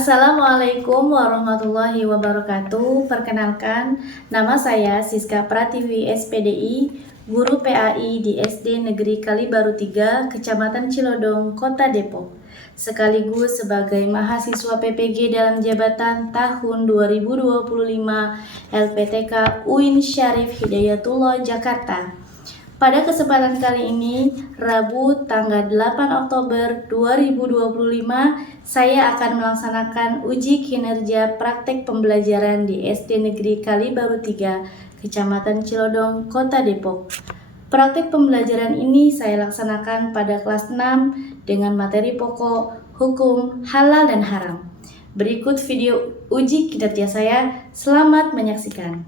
Assalamualaikum warahmatullahi wabarakatuh. Perkenalkan, nama saya Siska Pratiwi SPDI, guru PAI di SD Negeri Kalibaru 3, Kecamatan Cilodong, Kota Depok. Sekaligus sebagai mahasiswa PPG dalam jabatan tahun 2025 LPTK UIN Syarif Hidayatullah Jakarta. Pada kesempatan kali ini, Rabu tanggal 8 Oktober 2025, saya akan melaksanakan uji kinerja praktek pembelajaran di SD Negeri Kalibaru 3, Kecamatan Cilodong, Kota Depok. Praktek pembelajaran ini saya laksanakan pada kelas 6 dengan materi pokok hukum halal dan haram. Berikut video uji kinerja saya. Selamat menyaksikan.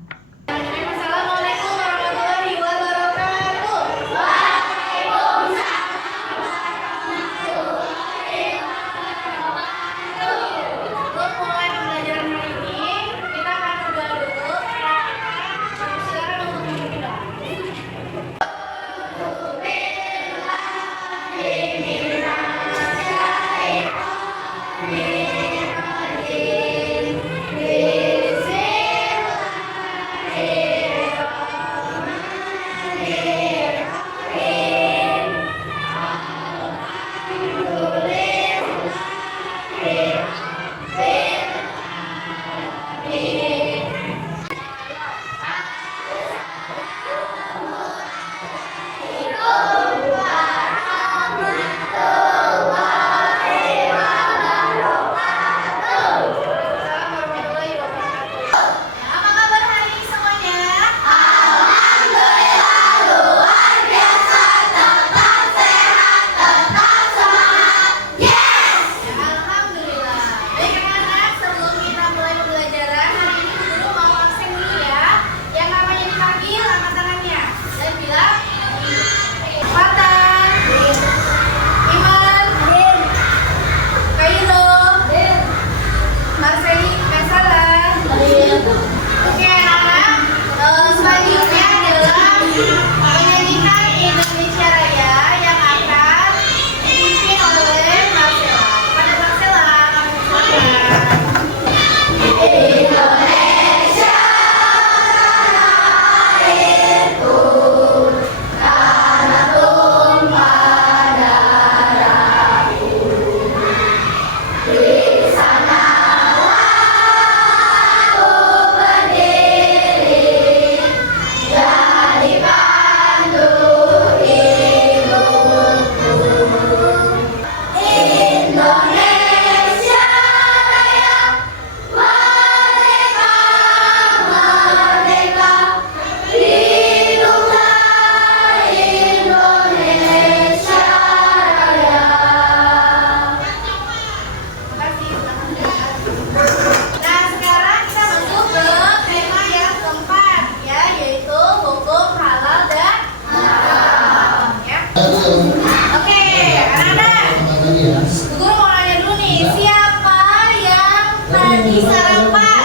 Guru mau nanya dulu nih, siapa yang tadi sarapan?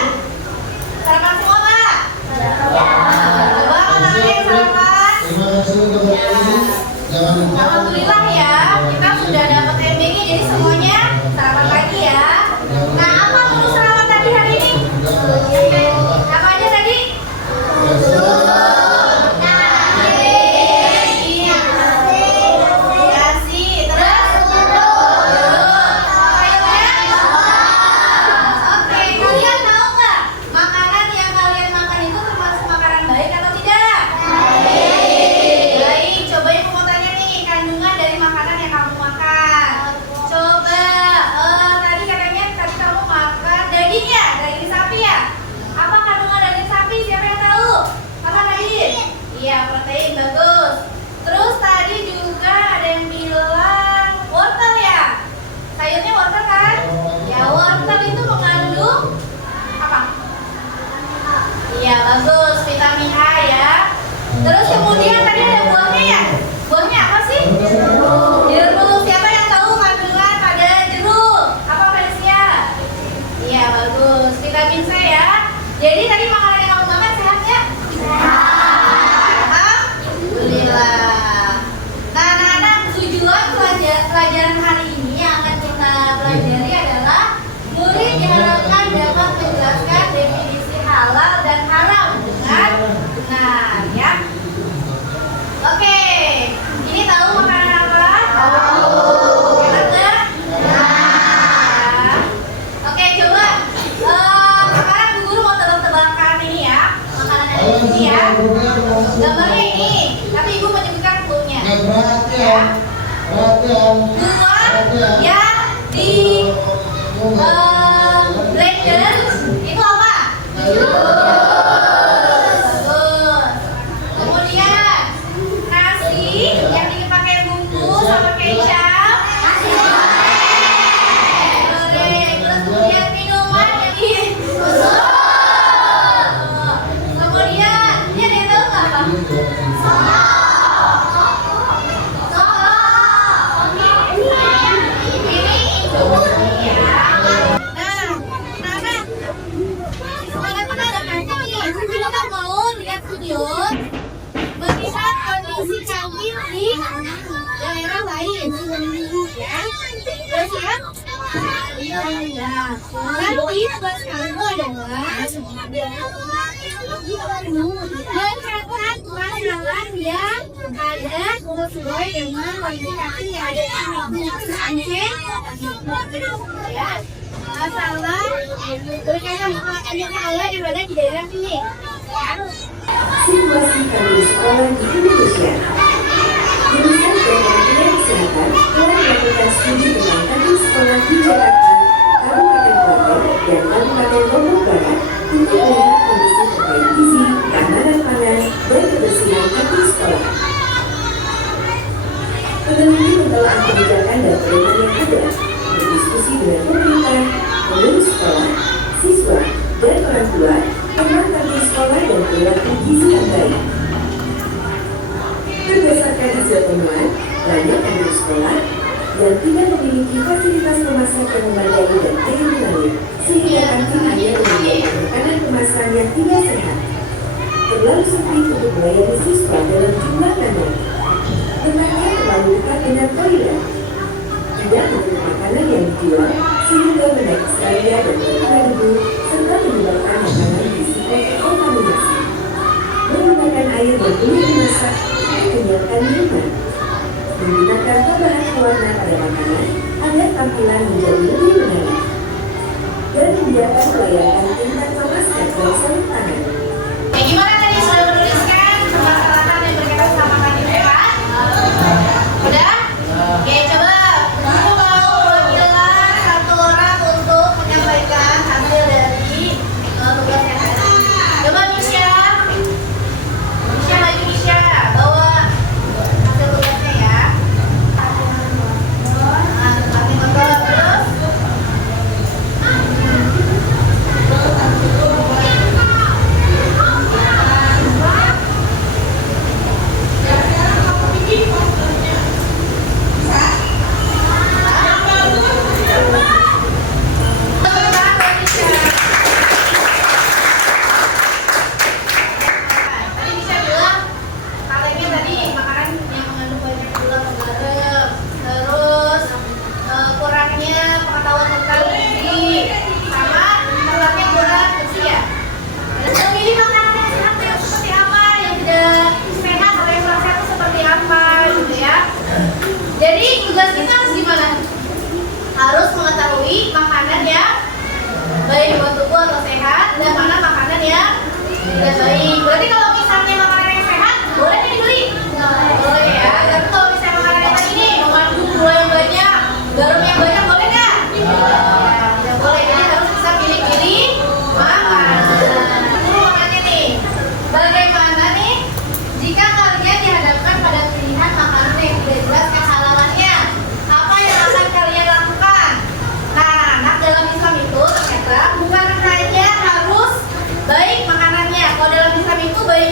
Sarapan semua Pak? Coba tangannya yang sarapan. Alhamdulillah ya, kita sudah dapat MBG, jadi semuanya sarapan pagi ya. Nah, apa menu sarapan tadi hari ini? Apa aja tadi? Iya, protein bagus. Terus tadi juga ada yang bilang wortel ya? Sayurnya wortel kan? Ya, wortel itu mengandung apa? Iya, bagus, vitamin A ya. Terus kemudian tadi ada buahnya ya? Buahnya apa sih? Jeruk. Siapa yang tahu kandungan pada jeruk? Apa Felicia? Iya, bagus, vitamin C ya. Jadi tadi makanan yang kamu makan sehat ya? Alhamdulillah. Nah, anak-anak, tujuan pelajaran hari ini yang akan kita pelajari adalah murid Buah yang di blender itu apa? Bagus. Kemudian nasi yang dipakai bumbu sama kecap. Goreng. Terus kemudian minuman yang di kemudian ini ada yang tahu nggak apa? Melihat kondisi canggih di daerah lain, ya. Terus ya, nanti tugas kamu adalah mencatat masalah yang ada sesuai dengan kualifikasi yang ada di sini. Ya, masalah berkaitan dengan masalah yang ada di daerah sini. Ya. Situasi kami sekolah di Indonesia. Jurusan Pendidikan Kesehatan telah melakukan studi tentang kami sekolah di Jakarta, Kabupaten Klaten, dan Kabupaten Lombok Barat untuk melihat kondisi terkait gizi, keamanan pangan, dan kebersihan kami sekolah. Peneliti mentelaah kebijakan dan pedoman yang ada, berdiskusi dengan pemerintah, pengurus sekolah, siswa, dan orang tua tentang kami sekolah dan perilaku gizi yang baik. Berdasarkan hasil temuan, banyak anak sekolah yang tidak memiliki fasilitas kemasan yang memadai dan terlalu, sehingga kantin hanya menyediakan makanan kemasan yang tidak sehat. Terlalu sempit untuk melayani siswa dalam jumlah banyak. Tempatnya terlalu dekat dengan toilet. Tidak memiliki makanan yang dijual, sehingga menekstralia dan terkena debu, serta menyebabkan makanan risiko kontaminasi. Menggunakan air yang belum dimasak untuk menyiapkan minuman. Menggunakan tambahan pewarna pada makanan agar tampilan menjadi lebih menarik. Dan membiarkan pelayanan tingkat memaskan dan sarung tangan. Gimana tadi sudah menuliskan permasalahan yang berkaitan sama kantin sehat? Udah? Oke, coba aku mau perwakilan satu orang untuk menyampaikan hasil dari tugas yang tadi. Coba Misha, lagi Misha, bawa hasil tugasnya ya. Nanti motor terus. Tadi bisa bilang katanya tadi makanan yang mengandung banyak gula atau garam, terus kurangnya pengetahuan tentang gizi, sama kurangnya kurang bersih ya. Dan memilih makanan yang sehat yang seperti apa, yang tidak sehat atau yang kurang sehat itu seperti apa gitu ya. Jadi tugas kita harus gimana? Harus mengetahui makanan yang baik buat tubuh atau sehat dan mana makanan yang tidak baik. Berarti kalau misalnya makanan yang sehat boleh dibeli, boleh ya. Tapi kalau misalnya makanan yang tadi nih mengandung gula yang banyak, garam yang banyak, boleh nggak? Tidak boleh. Jadi harus bisa pilih-pilih makanan. Dulu makanya nih, bagaimana nih jika kalian dihadapkan pada pilihan makanan yang tidak jelas kehalalannya? Apa yang akan kalian lakukan? Nah, anak dalam Islam itu ternyata bukan hanya harus baik makanannya. Kalau dalam Islam itu baik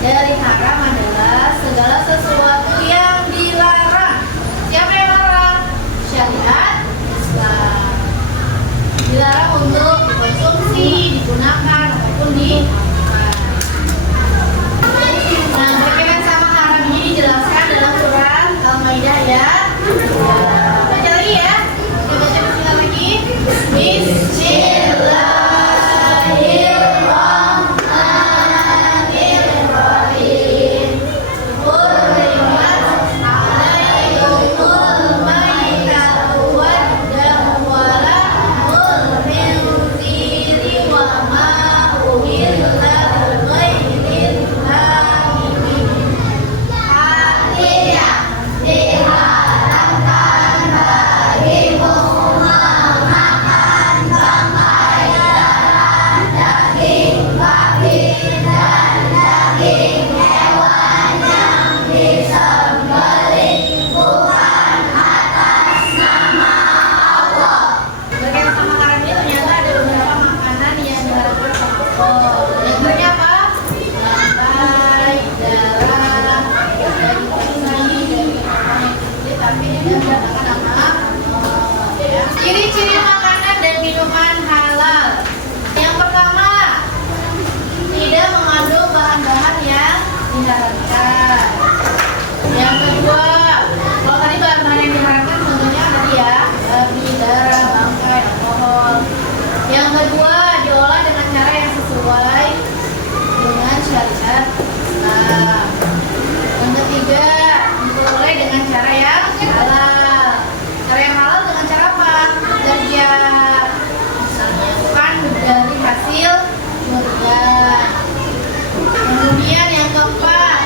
dari haram adalah segala sesuatu yang dilarang. Siapa yang larang? Syariat Islam. Dilarang untuk dikonsumsi, digunakan, ataupun dimakan. Nah, berkaitan sama haram ini dijelaskan dalam surat Al-Maidah ayat 2. Baca lagi ya. Kita baca bismillah lagi. Bismillahirrahmanirrahim. Hurrimat alaikumul maitatu wad-damu wa lahmul khinziri wa ma uhilla lighairillahi bihi. Artinya diharamkan bagimu memakan bangkai darah, daging babi, dan daging hewan yang disembelih bukan atas nama Allah. Berkaitan sama haram ini ternyata ada beberapa makanan yang diharamkan sama Allah. Contohnya apa? Bangkai, darah, daging babi, daging hewan yang disembelih tapi tidak menggunakan nama Allah. Ya. Ciri-ciri makanan dan minuman halal. Yang pertama, tidak mengandung bahan-bahan yang diharamkan. Yang kedua, kalau tadi bahan-bahan yang diharamkan contohnya tadi ya, babi, darah, bangkai, alkohol. Yang kedua, diolah dengan cara yang sesuai dengan syariat Islam. Yang ketiga, diperoleh dengan cara yang halal. Cara yang halal dengan cara apa? Kerja, misalnya bukan dari hasil kurban. Kemudian yang keempat,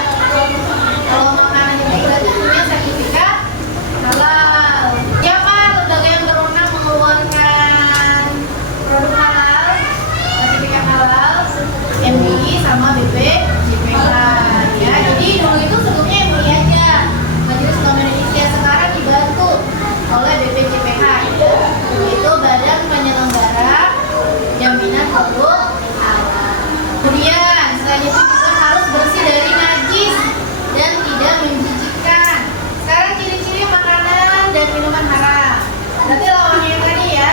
kalau makanan itu berarti punya sertifikat halal. Siapa lembaga yang berwenang mengeluarkan produk halal, sertifikat halal? MUI sama BPJPH. Ya, jadi dulu itu sebelumnya MUI aja, Majelis Ulama Indonesia, sekarang dibantu oleh BPJPH, ya. Itu Badan Penyelenggara Jaminan Produk Halal. Kemudian selain itu juga harus bersih dari najis dan tidak menjijikkan. Sekarang ciri-ciri makanan dan minuman haram. Berarti lawannya yang tadi ya.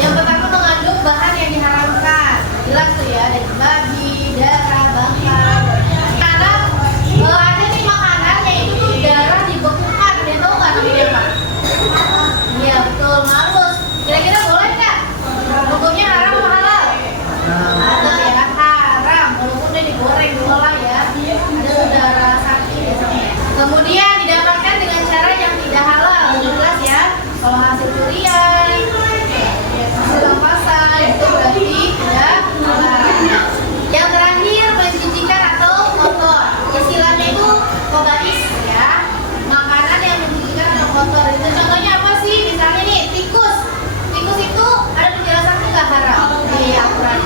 Yang pertama mengandung bahan yang diharamkan. Jelas tuh ya, daging babi, darah, bangkai. Karena ada nih makanan yaitu darah dibekukan. Dia tahu nggak namanya apa? Iya betul, malus. Kira-kira boleh nggak? Hukumnya haram atau halal? Halal ya, haram. Walaupun dia digoreng diolah ya. Ada darah sapi biasanya. Kemudian didapatkan dengan cara yang tidak halal. Jelas ya. Kalau hasil curian, hasil rampasan itu berarti tidak halal. Yang terakhir menjijikan atau kotor. Istilahnya itu kobais ya. Makanan yang menjijikan atau kotor. Itu contohnya apa sih? Misalnya nih tikus. Tikus itu ada penjelasannya nggak haram di Al-Quran.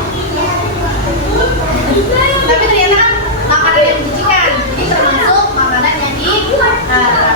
Tapi ternyata kan makanan yang menjijikan. Jadi termasuk makanan yang diharamkan.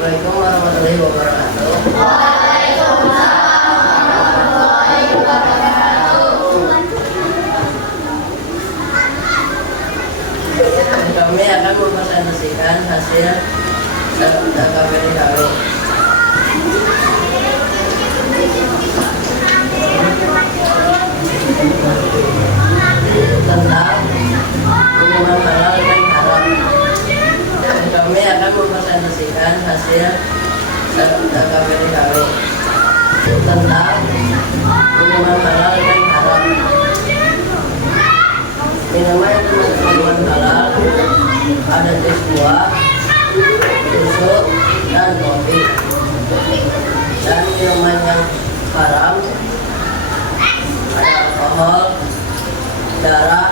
Assalamualaikum warahmatullahi wabarakatuh. Kami akan mempresentasikan hasil KPD kami. Tentang hubungan halal dan haram. Kami akan mempresentasikan hasil KPD kami tentang hubungan halal dan haram. Minuman yang termasuk halal ada jus buah, susu, dan kopi. Dan minuman yang haram ada alkohol, darah,